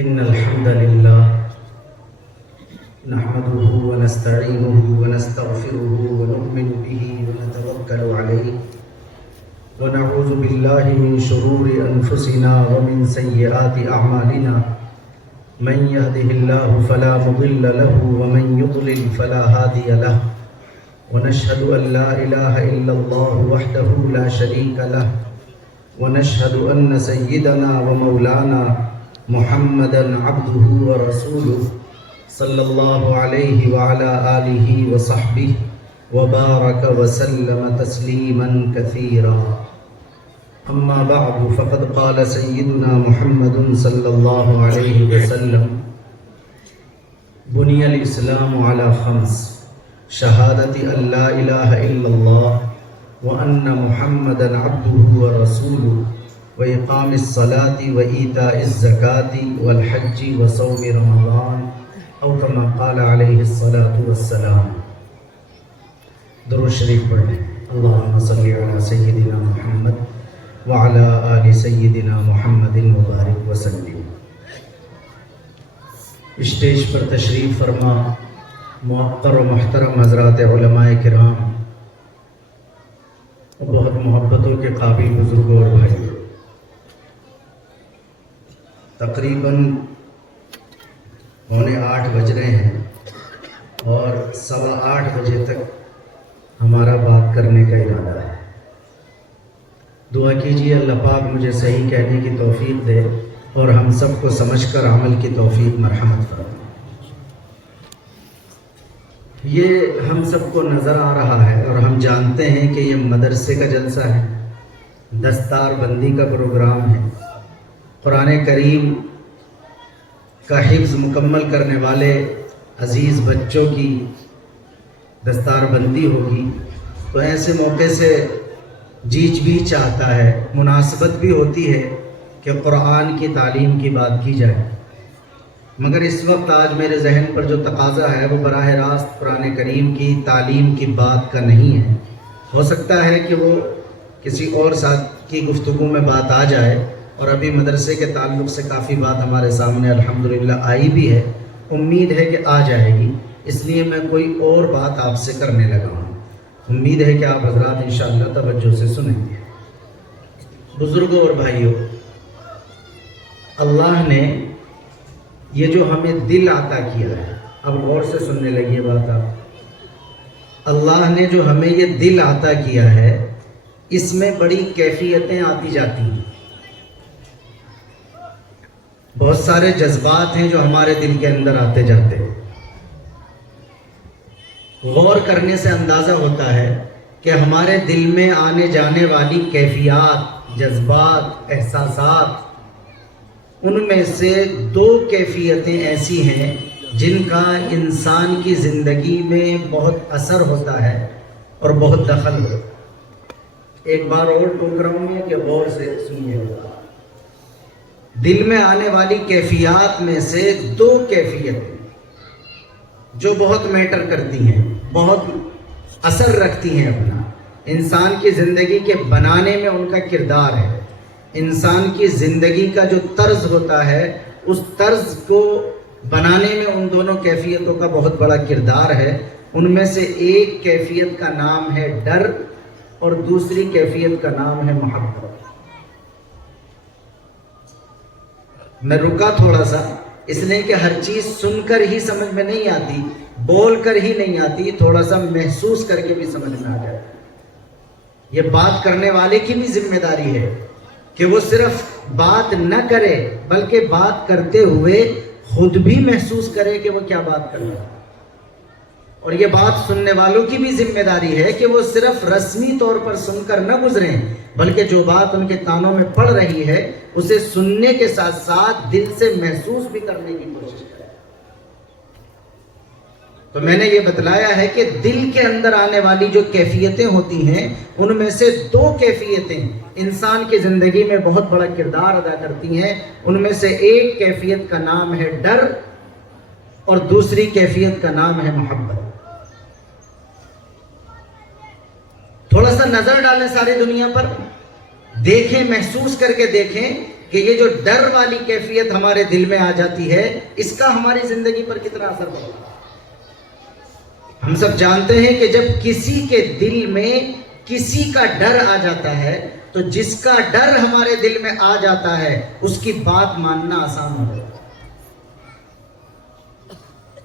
إن الحمد لله نحمده ونستعينه ونستغفره ونؤمن به ونتوكل عليه ونعوذ بالله من شرور أنفسنا ومن سيئات أعمالنا من يهده الله فلا مضل له ومن يضلل فلا هادي له ونشهد أن لا إله إلا الله وحده لا شريك له ونشهد أن سيدنا ومولانا محمدًا عبده ورسوله صلى الله عليه وعلى آله وصحبه وبارك وسلم تسليما كثيرا. أما بعد فقد قال سيدنا محمد صلى الله عليه وسلم: بني الإسلام على خمس: شهادة أن لا إله إلا الله وأن محمدًا عبده ورسوله وإقام الصلاة وإيتاء الزكاة والحج وصوم رمضان أو كما قال عليه الصلاة والسلام. درود شریف پڑھیں. اللهم صل على سيدنا محمد وعلى آل سيدنا محمد وبارك وسلم. اسٹیج پر تشریف فرما معطر و محترم حضرات علماء کرام، بہت محبتوں کے قابل بزرگوں اور بھائیوں، تقریباً 7:45 بج رہے ہیں اور 8:15 بجے تک ہمارا بات کرنے کا ارادہ ہے. دعا کیجیے اللہ پاک مجھے صحیح کہنے کی توفیق دے اور ہم سب کو سمجھ کر عمل کی توفیق مرحمت فرمائے. یہ ہم سب کو نظر آ رہا ہے اور ہم جانتے ہیں کہ یہ مدرسے کا جلسہ ہے، دستار بندی کا پروگرام ہے. قرآن کریم کا حفظ مکمل کرنے والے عزیز بچوں کی دستار بندی ہوگی، تو ایسے موقع سے جیچ بھی چاہتا ہے، مناسبت بھی ہوتی ہے کہ قرآن کی تعلیم کی بات کی جائے. مگر اس وقت آج میرے ذہن پر جو تقاضا ہے وہ براہ راست قرآن کریم کی تعلیم کی بات کا نہیں ہے. ہو سکتا ہے کہ وہ کسی اور ساتھ کی گفتگو میں بات آ جائے، اور ابھی مدرسے کے تعلق سے کافی بات ہمارے سامنے الحمدللہ آئی بھی ہے، امید ہے کہ آ جائے گی، اس لیے میں کوئی اور بات آپ سے کرنے لگا ہوں. امید ہے کہ آپ حضرات انشاءاللہ توجہ سے سنیں گے. بزرگوں اور بھائیوں، اللہ نے یہ جو ہمیں دل عطا کیا ہے، اب غور سے سننے لگیے بات آپ. اللہ نے جو ہمیں یہ دل عطا کیا ہے، اس میں بڑی کیفیتیں آتی جاتی ہیں. بہت سارے جذبات ہیں جو ہمارے دل کے اندر آتے جاتے ہیں. غور کرنے سے اندازہ ہوتا ہے کہ ہمارے دل میں آنے جانے والی کیفیات، جذبات، احساسات، ان میں سے 2 کیفیتیں ایسی ہیں جن کا انسان کی زندگی میں بہت اثر ہوتا ہے اور بہت دخل ہوتا ہے. ایک بار اور ٹوک رہا ہوں کہ غور سے سنیے گا. دل میں آنے والی کیفیات میں سے 2 کیفیتیں جو بہت میٹر کرتی ہیں، بہت اثر رکھتی ہیں اپنا انسان کی زندگی کے بنانے میں. ان کا کردار ہے، انسان کی زندگی کا جو طرز ہوتا ہے، اس طرز کو بنانے میں ان دونوں کیفیتوں کا بہت بڑا کردار ہے. ان میں سے ایک کیفیت کا نام ہے ڈر اور دوسری کیفیت کا نام ہے محبت. میں رکا تھوڑا سا اس لیے کہ ہر چیز سن کر ہی سمجھ میں نہیں آتی، بول کر ہی نہیں آتی، تھوڑا سا محسوس کر کے بھی سمجھ میں آ جائے. یہ بات کرنے والے کی بھی ذمہ داری ہے کہ وہ صرف بات نہ کرے بلکہ بات کرتے ہوئے خود بھی محسوس کرے کہ وہ کیا بات کر رہا ہے. اور یہ بات سننے والوں کی بھی ذمہ داری ہے کہ وہ صرف رسمی طور پر سن کر نہ گزریں بلکہ جو بات ان کے کانوں میں پڑ رہی ہے اسے سننے کے ساتھ ساتھ دل سے محسوس بھی کرنے کی کوشش کریں. تو میں نے یہ بتلایا ہے کہ دل کے اندر آنے والی جو کیفیتیں ہوتی ہیں، ان میں سے 2 کیفیتیں انسان کی زندگی میں بہت بڑا کردار ادا کرتی ہیں. ان میں سے ایک کیفیت کا نام ہے ڈر اور دوسری کیفیت کا نام ہے محبت. تھوڑا سا نظر ڈالیں ساری دنیا پر، دیکھیں، محسوس کر کے دیکھیں کہ یہ جو ڈر والی کیفیت ہمارے دل میں آ جاتی ہے، اس کا ہماری زندگی پر کتنا اثر پڑتا ہے۔ ہم سب جانتے ہیں کہ جب کسی کے دل میں کسی کا ڈر آ جاتا ہے تو جس کا ڈر ہمارے دل میں آ جاتا ہے اس کی بات ماننا آسان ہو جاتا ہے۔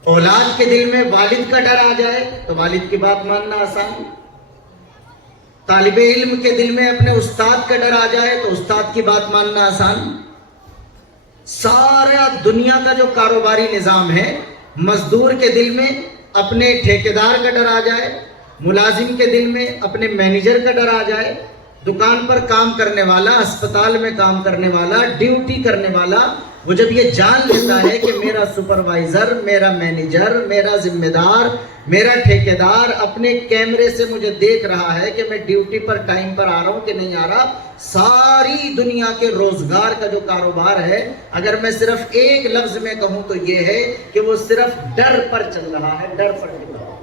اولاد کے دل میں والد کا ڈر آ جائے تو والد کی بات ماننا آسان، طالب علم کے دل میں اپنے استاد کا ڈر آ جائے تو استاد کی بات ماننا آسان۔ سارا دنیا کا جو کاروباری نظام ہے، مزدور کے دل میں اپنے ٹھیکیدار کا ڈر آ جائے، ملازم کے دل میں اپنے مینیجر کا ڈر آ جائے، دکان پر کام کرنے والا، اسپتال میں کام کرنے والا، ڈیوٹی کرنے والا، وہ جب یہ جان لیتا ہے کہ میرا سپروائزر، میرا مینیجر، میرا ذمہ دار، میرا ٹھیکیدار اپنے کیمرے سے مجھے دیکھ رہا ہے کہ میں ڈیوٹی پر ٹائم پر آ رہا ہوں کہ نہیں آ رہا، ساری دنیا کے روزگار کا جو کاروبار ہے، اگر میں صرف ایک لفظ میں کہوں تو یہ ہے کہ وہ صرف ڈر پر چل رہا ہے، ڈر پر چل رہا ہے۔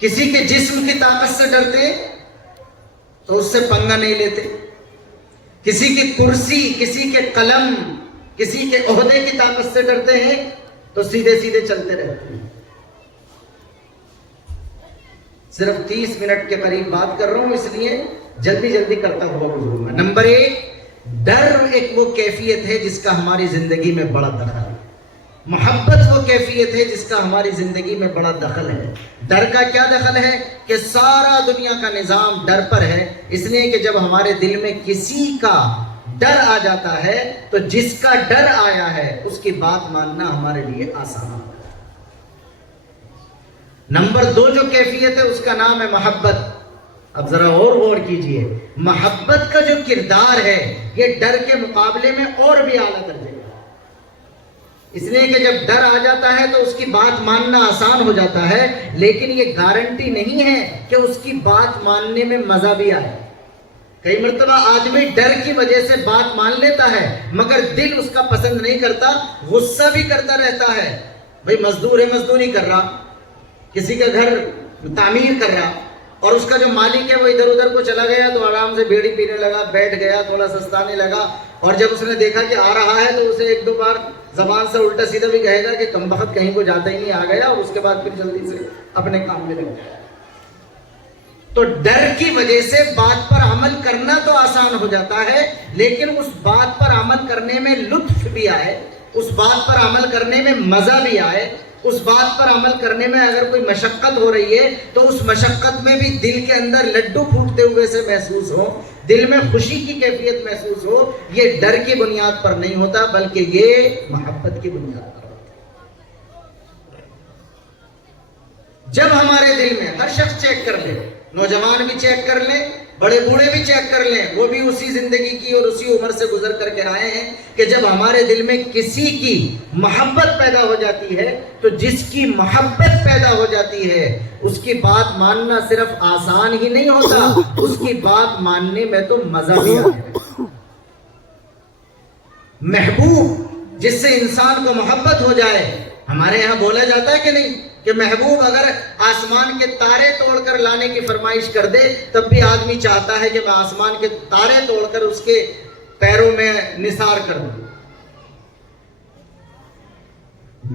کسی کے جسم کی طاقت سے ڈرتے تو اس سے پنگا نہیں لیتے، کسی کی کرسی، کسی کے قلم، کسی کے عہدے کی طاقت سے ڈرتے ہیں تو سیدھے سیدھے چلتے رہتے ہیں۔ صرف 30 منٹ کے قریب بات کر رہا ہوں، اس لیے جلدی جلدی کرتا ہوا گزروں گا۔ نمبر 1، ڈر ایک وہ کیفیت ہے جس کا ہماری زندگی میں بڑا دخل ہے۔ محبت وہ کیفیت ہے جس کا ہماری زندگی میں بڑا دخل ہے۔ ڈر کا کیا دخل ہے کہ سارا دنیا کا نظام ڈر پر ہے، اس لیے کہ جب ہمارے دل میں کسی کا ڈر آ جاتا ہے تو جس کا ڈر آیا ہے اس کی بات ماننا ہمارے لیے آسان ہے۔ نمبر 2 جو کیفیت ہے اس کا نام ہے محبت۔ اب ذرا اور غور کیجئے، محبت کا جو کردار ہے یہ ڈر کے مقابلے میں اور بھی اعلیٰ درجے کا، اس لیے کہ جب ڈر آ جاتا ہے تو اس کی بات ماننا آسان ہو جاتا ہے، لیکن یہ گارنٹی نہیں ہے کہ اس کی بات ماننے میں مزہ بھی آئے۔ کئی مرتبہ آدمی ڈر کی وجہ سے بات مان لیتا ہے مگر دل اس کا پسند نہیں کرتا، غصہ بھی کرتا رہتا ہے۔ بھئی مزدور ہے، مزدوری کر رہا، کسی کا گھر تعمیر کر رہا، اور اس کا جو مالک ہے وہ ادھر ادھر کو چلا گیا تو آرام سے بیڑی پینے لگا، بیٹھ گیا، تھوڑا سستانے لگا، اور جب اس نے دیکھا کہ آ رہا ہے تو اسے 1-2 بار زبان سے الٹا سیدھا بھی کہے گا کہ کمبخت کہیں کو جاتا ہی نہیں، آ گیا، اور اس کے بعد پھر جلدی سے اپنے کام میں لگ گیا۔ تو ڈر کی وجہ سے بات پر عمل کرنا تو آسان ہو جاتا ہے، لیکن اس بات پر عمل کرنے میں لطف بھی آئے، اس بات پر عمل کرنے میں مزہ بھی آئے، اس بات پر عمل کرنے میں اگر کوئی مشقت ہو رہی ہے تو اس مشقت میں بھی دل کے اندر لڈو پھوٹتے ہوئے سے محسوس ہو، دل میں خوشی کی کیفیت محسوس ہو، یہ ڈر کی بنیاد پر نہیں ہوتا بلکہ یہ محبت کی بنیاد پر ہوتا ہے۔ جب ہمارے دل میں، ہر شخص چیک کر لے، نوجوان بھی چیک کر لیں، بڑے بوڑھے بھی چیک کر لیں، وہ بھی اسی زندگی کی اور اسی عمر سے گزر کر کے آئے ہیں کہ جب ہمارے دل میں کسی کی محبت پیدا ہو جاتی ہے تو جس کی محبت پیدا ہو جاتی ہے اس کی بات ماننا صرف آسان ہی نہیں ہوتا، اس کی بات ماننے میں تو مزہ بھی آتا ہے۔ محبوب جس سے انسان کو محبت ہو جائے، ہمارے یہاں بولا جاتا ہے کہ نہیں کہ محبوب اگر آسمان کے تارے توڑ کر لانے کی فرمائش کر دے تب بھی آدمی چاہتا ہے کہ میں آسمان کے تارے توڑ کر اس کے پیروں میں نثار کر دوں۔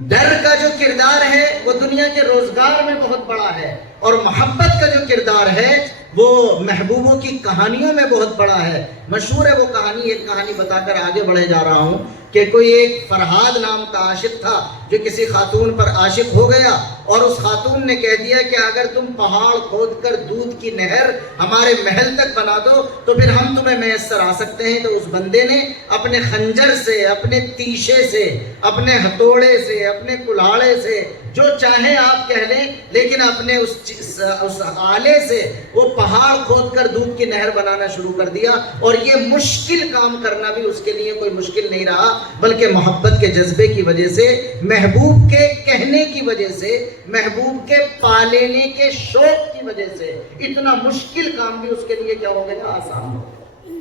ڈر کا جو کردار ہے وہ دنیا کے روزگار میں بہت بڑا ہے، اور محبت کا جو کردار ہے وہ محبوبوں کی کہانیوں میں بہت بڑا ہے۔ مشہور ہے وہ کہانی، ایک کہانی بتا کر آگے بڑھے جا رہا ہوں کہ کوئی ایک فرہاد نام کا عاشق تھا جو کسی خاتون پر عاشق ہو گیا، اور اس خاتون نے کہہ دیا کہ اگر تم پہاڑ کھود کر دودھ کی نہر ہمارے محل تک بنا دو تو پھر ہم تمہیں میسر آ سکتے ہیں۔ تو اس بندے نے اپنے خنجر سے، اپنے تیشے سے، اپنے ہتھوڑے سے، اپنے کلاڑے سے، جو چاہیں آپ کہہ لیں، لیکن اپنے اس آلے سے وہ پہاڑ کھود کر دودھ کی نہر بنانا شروع کر دیا، اور یہ مشکل کام کرنا بھی اس کے لیے کوئی مشکل نہیں رہا، بلکہ محبت کے جذبے کی وجہ سے، محبوب کے کہنے کی وجہ سے، محبوب کے پالینے کے شوق کی وجہ سے اتنا مشکل کام بھی اس کے لیے کیا ہو گیا؟ آسان ہو گیا۔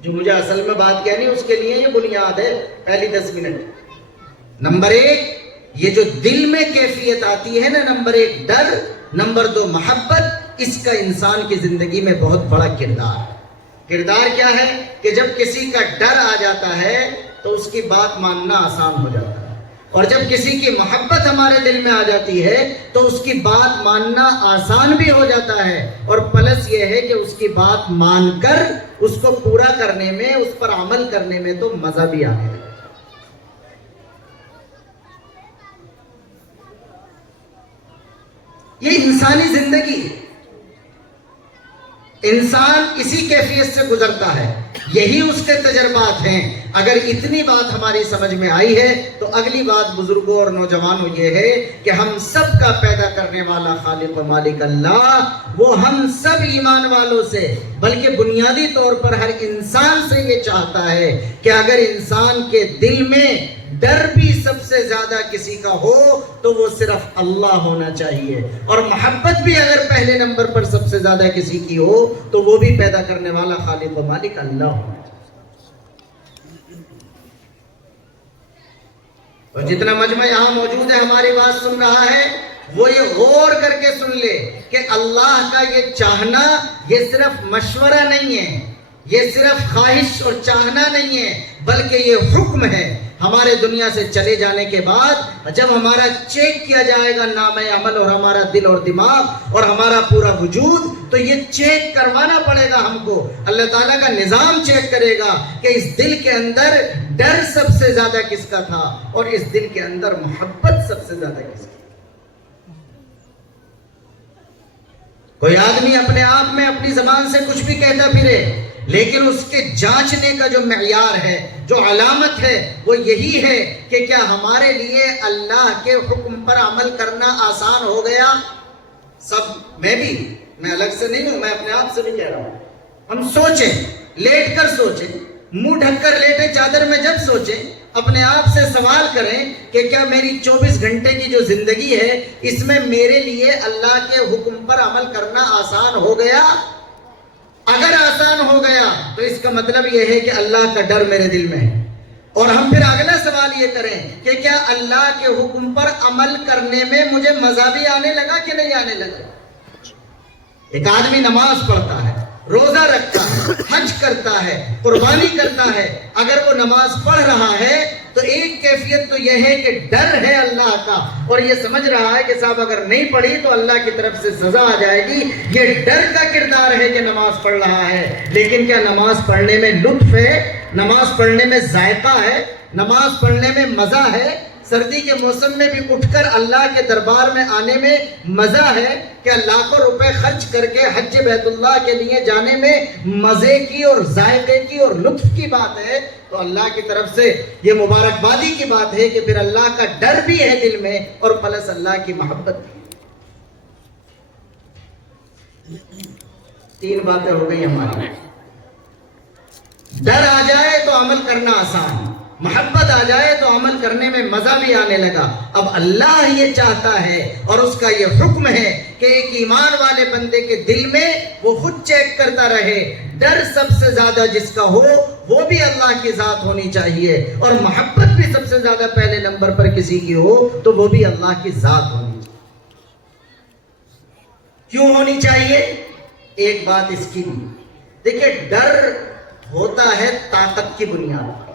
جو مجھے اصل میں بات کہنی اس کے لیے یہ بنیاد ہے، پہلی 10 منٹ۔ نمبر 1 یہ جو دل میں کیفیت آتی ہے نا، نمبر 1 ڈر، نمبر 2 محبت، اس کا انسان کی زندگی میں بہت بڑا کردار ہے کردار کیا ہے کہ جب کسی کا ڈر آ جاتا ہے تو اس کی بات ماننا آسان ہو جاتا ہے، اور جب کسی کی محبت ہمارے دل میں آ جاتی ہے تو اس کی بات ماننا آسان بھی ہو جاتا ہے، اور پلس یہ ہے کہ اس کی بات مان کر اس کو پورا کرنے میں، اس پر عمل کرنے میں تو مزہ بھی آنے لگتا ہے۔ یہ انسانی زندگی ہے، انسان اسی کیفیت سے گزرتا ہے، یہی اس کے تجربات ہیں۔ اگر اتنی بات ہماری سمجھ میں آئی ہے تو اگلی بات بزرگوں اور نوجوانوں یہ ہے کہ ہم سب کا پیدا کرنے والا خالق و مالک اللہ، وہ ہم سب ایمان والوں سے، بلکہ بنیادی طور پر ہر انسان سے یہ چاہتا ہے کہ اگر انسان کے دل میں ڈر بھی سب سے زیادہ کسی کا ہو تو وہ صرف اللہ ہونا چاہیے، اور محبت بھی اگر پہلے نمبر پر سب سے زیادہ کسی کی ہو تو وہ بھی پیدا کرنے والا خالق و مالک اللہ ہونا چاہیے۔ اور جتنا مجمع یہاں موجود ہے ہماری بات سن رہا ہے وہ یہ غور کر کے سن لے کہ اللہ کا یہ چاہنا یہ صرف مشورہ نہیں ہے، یہ صرف خواہش اور چاہنا نہیں ہے، بلکہ یہ حکم ہے۔ ہمارے دنیا سے چلے جانے کے بعد جب ہمارا چیک کیا جائے گا نام عمل اور ہمارا دل اور دماغ اور ہمارا پورا وجود، تو یہ چیک کروانا پڑے گا ہم کو۔ اللہ تعالیٰ کا نظام چیک کرے گا کہ اس دل کے اندر ڈر سب سے زیادہ کس کا تھا اور اس دل کے اندر محبت سب سے زیادہ کس کی۔ کوئی آدمی اپنے آپ میں اپنی زبان سے کچھ بھی کہتا پھرے، لیکن اس کے جانچنے کا جو معیار ہے، جو علامت ہے، وہ یہی ہے کہ کیا ہمارے لیے اللہ کے حکم پر عمل کرنا آسان ہو گیا؟ میں الگ سے نہیں ہوں، میں اپنے آپ سے بھی کہہ رہا ہوں۔ ہم سوچیں، لیٹ کر سوچیں، منہ ڈھک کر لیٹے چادر میں جب سوچیں، اپنے آپ سے سوال کریں کہ کیا میری 24 گھنٹے کی جو زندگی ہے اس میں میرے لیے اللہ کے حکم پر عمل کرنا آسان ہو گیا؟ اگر آسان ہو گیا تو اس کا مطلب یہ ہے کہ اللہ کا ڈر میرے دل میں ہے، اور ہم پھر اگلا سوال یہ کریں کہ کیا اللہ کے حکم پر عمل کرنے میں مجھے مزہ بھی آنے لگا کہ نہیں آنے لگا؟ ایک آدمی نماز پڑھتا ہے، روزہ رکھتا ہے، حج کرتا ہے، قربانی کرتا ہے، اگر وہ نماز پڑھ رہا ہے تو ایک کیفیت تو یہ ہے کہ ڈر ہے اللہ کا، اور یہ سمجھ رہا ہے کہ صاحب اگر نہیں پڑھی تو اللہ کی طرف سے سزا آ جائے گی۔ یہ ڈر کا کردار ہے کہ نماز پڑھ رہا ہے، لیکن کیا نماز پڑھنے میں لطف ہے؟ نماز پڑھنے میں ذائقہ ہے؟ نماز پڑھنے میں مزہ ہے؟ سردی کے موسم میں بھی اٹھ کر اللہ کے دربار میں آنے میں مزہ ہے؟ کیا لاکھوں روپے خرچ کر کے حج بیت اللہ کے لیے جانے میں مزے کی اور ذائقے کی اور لطف کی بات ہے؟ تو اللہ کی طرف سے یہ مبارکبادی کی بات ہے کہ پھر اللہ کا ڈر بھی ہے دل میں اور پلس اللہ کی محبت بھی۔ 3 باتیں ہو گئی ہماری۔ ڈر آ جائے تو عمل کرنا آسان، محبت آ جائے تو عمل کرنے میں مزہ بھی آنے لگا۔ اب اللہ یہ چاہتا ہے اور اس کا یہ حکم ہے کہ ایک ایمان والے بندے کے دل میں وہ خود چیک کرتا رہے، ڈر سب سے زیادہ جس کا ہو وہ بھی اللہ کی ذات ہونی چاہیے، اور محبت بھی سب سے زیادہ پہلے نمبر پر کسی کی ہو تو وہ بھی اللہ کی ذات ہونی چاہیے۔ کیوں ہونی چاہیے؟ ایک بات اس کی بھی دیکھیں، ڈر ہوتا ہے طاقت کی بنیاد پر۔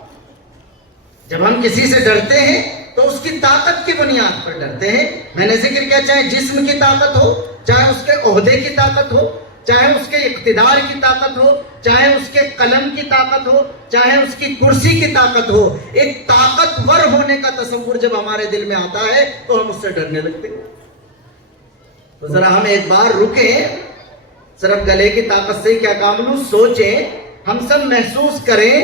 جب ہم کسی سے ڈرتے ہیں تو اس کی طاقت کی بنیاد پر ڈرتے ہیں۔ میں نے ذکر کیا، چاہے جسم کی طاقت ہو، چاہے اس کے عہدے کی طاقت ہو، چاہے اس کے اقتدار کی طاقت ہو، چاہے اس کے قلم کی طاقت ہو، چاہے اس کی کرسی کی طاقت ہو، ایک طاقتور ہونے کا تصور جب ہمارے دل میں آتا ہے تو ہم اس سے ڈرنے لگتے ہیں۔ تو ذرا ہم ایک بار رکیں، صرف گلے کی طاقت سے ہی کیا کام لوں، سوچیں، ہم سب محسوس کریں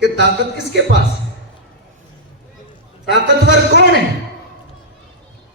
کہ طاقت کس کے پاس ہے، طاقتور کون ہے؟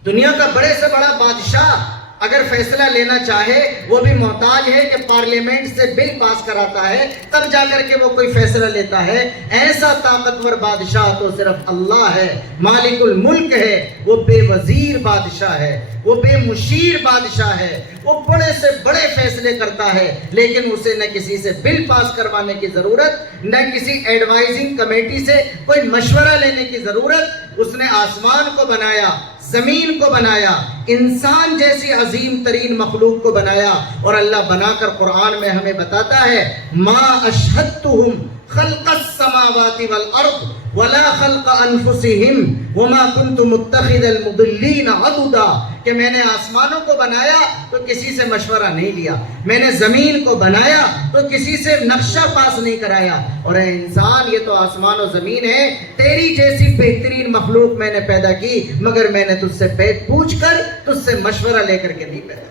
دنیا کا بڑے سے بڑا بادشاہ اگر فیصلہ لینا چاہے وہ بھی محتاج ہے کہ پارلیمنٹ سے بل پاس کراتا ہے تب جا کر کے وہ کوئی فیصلہ لیتا ہے۔ ایسا طاقتور بادشاہ تو صرف اللہ ہے، مالک الملک ہے، وہ بے وزیر بادشاہ ہے، وہ بے مشیر بادشاہ ہے، وہ بڑے سے بڑے فیصلے کرتا ہے، لیکن اسے نہ کسی سے بل پاس کروانے کی ضرورت، نہ کسی ایڈوائزنگ کمیٹی سے کوئی مشورہ لینے کی ضرورت۔ اس نے آسمان کو بنایا، زمین کو بنایا، انسان جیسی عظیم ترین مخلوق کو بنایا، اور اللہ بنا کر قرآن میں ہمیں بتاتا ہے ما اشہدتہم خلق السماوات والارض ولا خلق انفسهم وما كنت متخذ المضلین عضدا، کہ میں نے آسمانوں کو بنایا تو کسی سے مشورہ نہیں لیا، میں نے زمین کو بنایا تو کسی سے نقشہ پاس نہیں کرایا، اور اے انسان یہ تو آسمان و زمین ہے، تیری جیسی بہترین مخلوق میں نے پیدا کی، مگر میں نے تجھ سے پیٹ پوچھ کر، تجھ سے مشورہ لے کر کے نہیں پیدا۔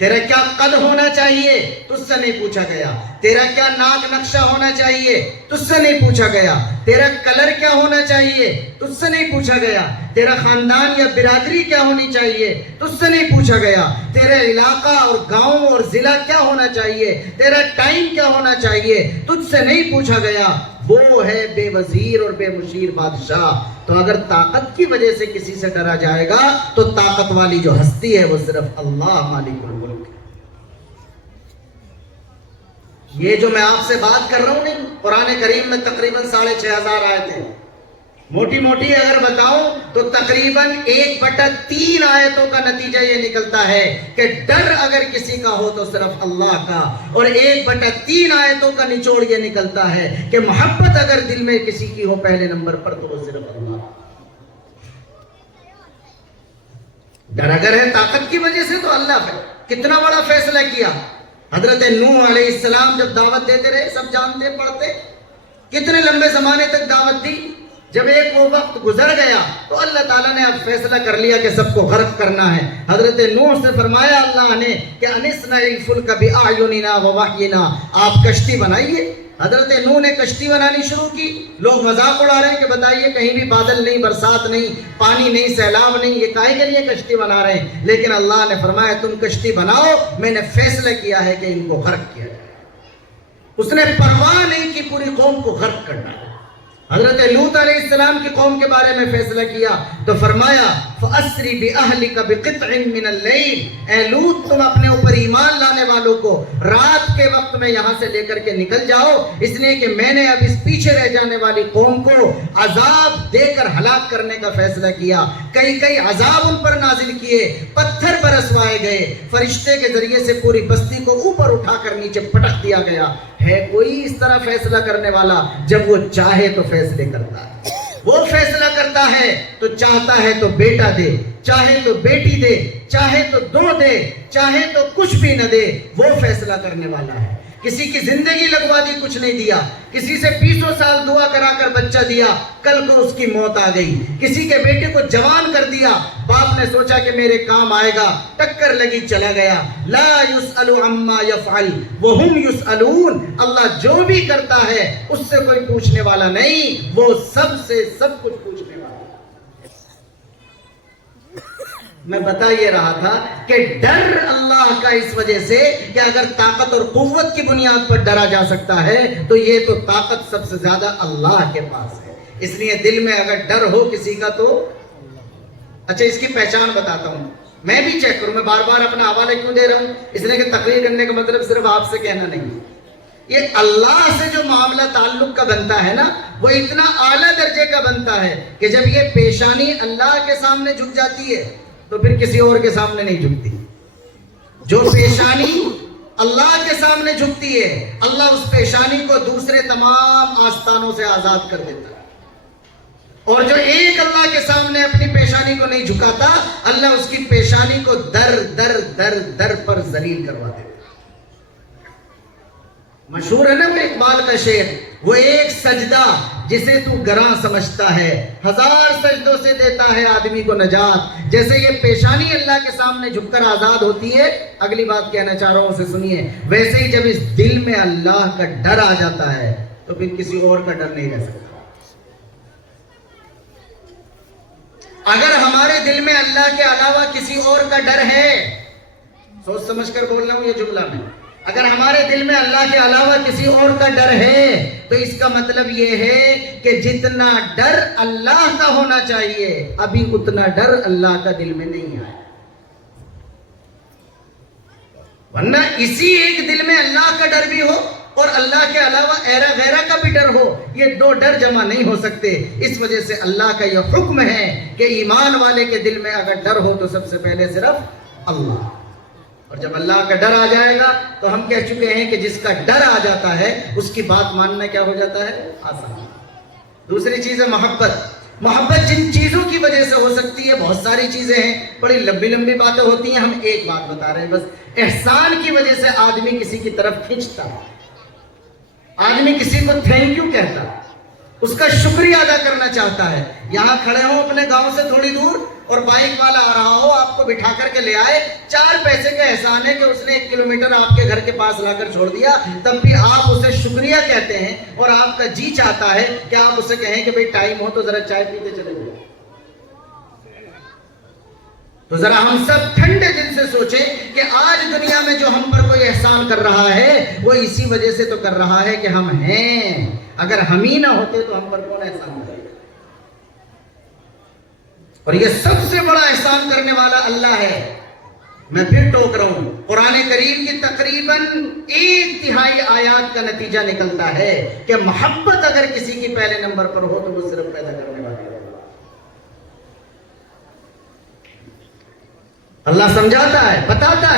تیرا کیا قد ہونا چاہیے تجھ سے نہیں پوچھا گیا، تیرا کیا ناک نقشہ ہونا چاہیے تجھ سے نہیں پوچھا گیا، تیرا کلر کیا ہونا چاہیے تجھ سے نہیں پوچھا گیا، تیرا خاندان یا برادری کیا ہونی چاہیے تجھ سے نہیں پوچھا گیا، تیرا علاقہ اور گاؤں اور ضلع کیا ہونا چاہیے، تیرا ٹائم کیا ہونا چاہیے تجھ سے نہیں پوچھا گیا۔ وہ ہے بے وزیر اور بے مشیر بادشاہ۔ تو اگر طاقت کی وجہ سے کسی سے ڈرا جائے گا تو طاقت والی جو ہستی ہے وہ صرف اللہ مالک الملک ہے۔ یہ جو میں آپ سے بات کر رہا ہوں نہیں، قرآن کریم میں تقریباً 6500 آیتیں ہیں، موٹی موٹی اگر بتاؤں تو تقریباً 1/3 آیتوں کا نتیجہ یہ نکلتا ہے کہ ڈر اگر کسی کا ہو تو صرف اللہ کا، اور 1/3 آیتوں کا نچوڑ یہ نکلتا ہے کہ محبت اگر دل میں کسی کی ہو پہلے نمبر پر تو وہ صرف اللہ۔ ڈر اگر ہے طاقت کی وجہ سے تو اللہ پہ کتنا بڑا فیصلہ کیا۔ حضرت نوح علیہ السلام جب دعوت دیتے رہے، سب جانتے پڑھتے، کتنے لمبے زمانے تک دعوت دی، جب ایک وہ وقت گزر گیا تو اللہ تعالیٰ نے اب فیصلہ کر لیا کہ سب کو غرق کرنا ہے۔ حضرت نوح سے فرمایا اللہ نے کہ انصنع الفلک بأعیننا ووحینا، آپ کشتی بنائیے۔ حضرت نوح نے کشتی بنانی شروع کی، لوگ مذاق اڑا رہے ہیں کہ بتائیے کہیں بھی بادل نہیں، برسات نہیں، پانی نہیں، سیلاب نہیں، یہ کاہے کے لیے کشتی بنا رہے ہیں؟ لیکن اللہ نے فرمایا تم کشتی بناؤ، میں نے فیصلہ کیا ہے کہ ان کو غرق کیا جائے۔ اس نے پرواہ نہیں کی پوری قوم کو غرق کرنا ہے۔ حضرت لوط علیہ السلام کی قوم کے بارے میں فیصلہ کیا تو فرمایا فَأَسْرِ بِأَهْلِكَ بِقِطْعٍ مِّنَ اللَّيْلِ، اے لوط تم اپنے اوپر ایمان لانے والوں کو رات کے وقت میں یہاں سے لے کر کے نکل جاؤ، اس لیے کہ میں نے اب اس پیچھے رہ جانے والی قوم کو عذاب دے کر ہلاک کرنے کا فیصلہ کیا۔ کئی عذاب ان پر نازل کیے، پتھر برسوائے گئے، فرشتے کے ذریعے سے پوری بستی کو اوپر اٹھا کر نیچے پٹک دیا گیا۔ ہے کوئی اس طرح فیصلہ کرنے والا؟ جب وہ چاہے تو فیصلے کرتا ہے، وہ فیصلہ کرتا ہے تو چاہتا ہے تو بیٹا دے، چاہے تو بیٹی دے، چاہے تو دو دے، چاہے تو کچھ بھی نہ دے، وہ فیصلہ کرنے والا ہے۔ کسی کی زندگی لگوا دی، کچھ نہیں دیا، کسی سے 20 سال دعا کرا کر بچہ دیا، کل کو اس کی موت آ گئی، کسی کے بیٹے کو جوان کر دیا، باپ نے سوچا کہ میرے کام آئے گا، ٹکر لگی چلا گیا۔ لا يسأل عما يفعل وهم يسألون، اللہ جو بھی کرتا ہے اس سے کوئی پوچھنے والا نہیں، وہ سب سے سب کچھ پوچھنے والا۔ میں بتا یہ رہا تھا کہ ڈر اللہ کا اس وجہ سے کہ اگر طاقت اور قوت کی بنیاد پر ڈرا جا سکتا ہے تو یہ تو طاقت سب سے زیادہ اللہ کے پاس ہے۔ اس لیے دل میں اگر ڈر ہو کسی کا تو اچھا، اس کی پہچان بتاتا ہوں، میں بھی چیک کروں، میں بار بار اپنا حوالہ کیوں دے رہا ہوں؟ اس لیے کہ تقریر کرنے کا مطلب صرف آپ سے کہنا نہیں، یہ اللہ سے جو معاملہ تعلق کا بنتا ہے نا وہ اتنا اعلیٰ درجے کا بنتا ہے کہ جب یہ پیشانی اللہ کے سامنے جھک جاتی ہے تو پھر کسی اور کے سامنے نہیں جھکتی۔ جو پیشانی اللہ کے سامنے جھکتی ہے اللہ اس پیشانی کو دوسرے تمام آستانوں سے آزاد کر دیتا ہے، اور جو ایک اللہ کے سامنے اپنی پیشانی کو نہیں جھکاتا اللہ اس کی پیشانی کو در در در در پر ذلیل کروا دیتا ہے۔ مشہور ہے نا وہ اقبال کا شعر، وہ ایک سجدہ جسے تو گراں سمجھتا ہے 1000 سجدوں سے دیتا ہے آدمی کو نجات۔ جیسے یہ پیشانی اللہ کے سامنے جھک کر آزاد ہوتی ہے، اگلی بات کہنا چاہ رہا ہوں اسے سنیے، ویسے ہی جب اس دل میں اللہ کا ڈر آ جاتا ہے تو پھر کسی اور کا ڈر نہیں رہ سکتا۔ اگر ہمارے دل میں اللہ کے علاوہ کسی اور کا ڈر ہے، سوچ سمجھ کر بول رہا ہوں یہ جملہ میں، اگر ہمارے دل میں اللہ کے علاوہ کسی اور کا ڈر ہے تو اس کا مطلب یہ ہے کہ جتنا ڈر اللہ کا ہونا چاہیے ابھی اتنا ڈر اللہ کا دل میں نہیں آیا، ورنہ اسی ایک دل میں اللہ کا ڈر بھی ہو اور اللہ کے علاوہ ایرا غیرہ کا بھی ڈر ہو، یہ دو ڈر جمع نہیں ہو سکتے۔ اس وجہ سے اللہ کا یہ حکم ہے کہ ایمان والے کے دل میں اگر ڈر ہو تو سب سے پہلے صرف اللہ، اور جب اللہ کا ڈر آ جائے گا تو ہم کہہ چکے ہیں کہ جس کا ڈر آ جاتا ہے اس کی بات ماننا کیا ہو جاتا ہے؟ آسان۔ دوسری چیز ہے محبت۔ محبت جن چیزوں کی وجہ سے ہو سکتی ہے، بہت ساری چیزیں ہیں، بڑی لمبی لمبی باتیں ہوتی ہیں، ہم ایک بات بتا رہے ہیں بس۔ احسان کی وجہ سے آدمی کسی کی طرف کھینچتا، آدمی کسی کو تھینک یو کہتا، اس کا شکریہ ادا کرنا چاہتا ہے۔ یہاں کھڑے ہوں اپنے گاؤں سے تھوڑی دور اور بائک والا آ رہا ہو، آپ کو بٹھا کر کے لے آئے، 4 پیسے کا احسان ہے کہ اس نے 1 کلومیٹر آپ کے گھر کے پاس لا کر چھوڑ دیا، تب بھی آپ اسے شکریہ کہتے ہیں، اور آپ کا جی چاہتا ہے کہ آپ اسے کہیں کہ بھئی ٹائم ہو تو ذرا چائے پیتے چلے جائیں۔ تو ذرا ہم سب ٹھنڈے دل سے سوچیں کہ آج دنیا میں جو ہم پر کوئی احسان کر رہا ہے وہ اسی وجہ سے تو کر رہا ہے کہ ہم ہیں۔ اگر ہم ہی نہ ہوتے تو ہم پر کون احسان کرے؟ اور یہ سب سے بڑا احسان کرنے والا اللہ ہے۔ میں پھر ٹوک رہا ہوں، قرآن کریم کی تقریباً 1/3 آیات کا نتیجہ نکلتا ہے کہ محبت اگر کسی کی پہلے نمبر پر ہو تو وہ صرف پیدا کرنے والا ہے۔ اللہ سمجھاتا ہے، بتاتا ہے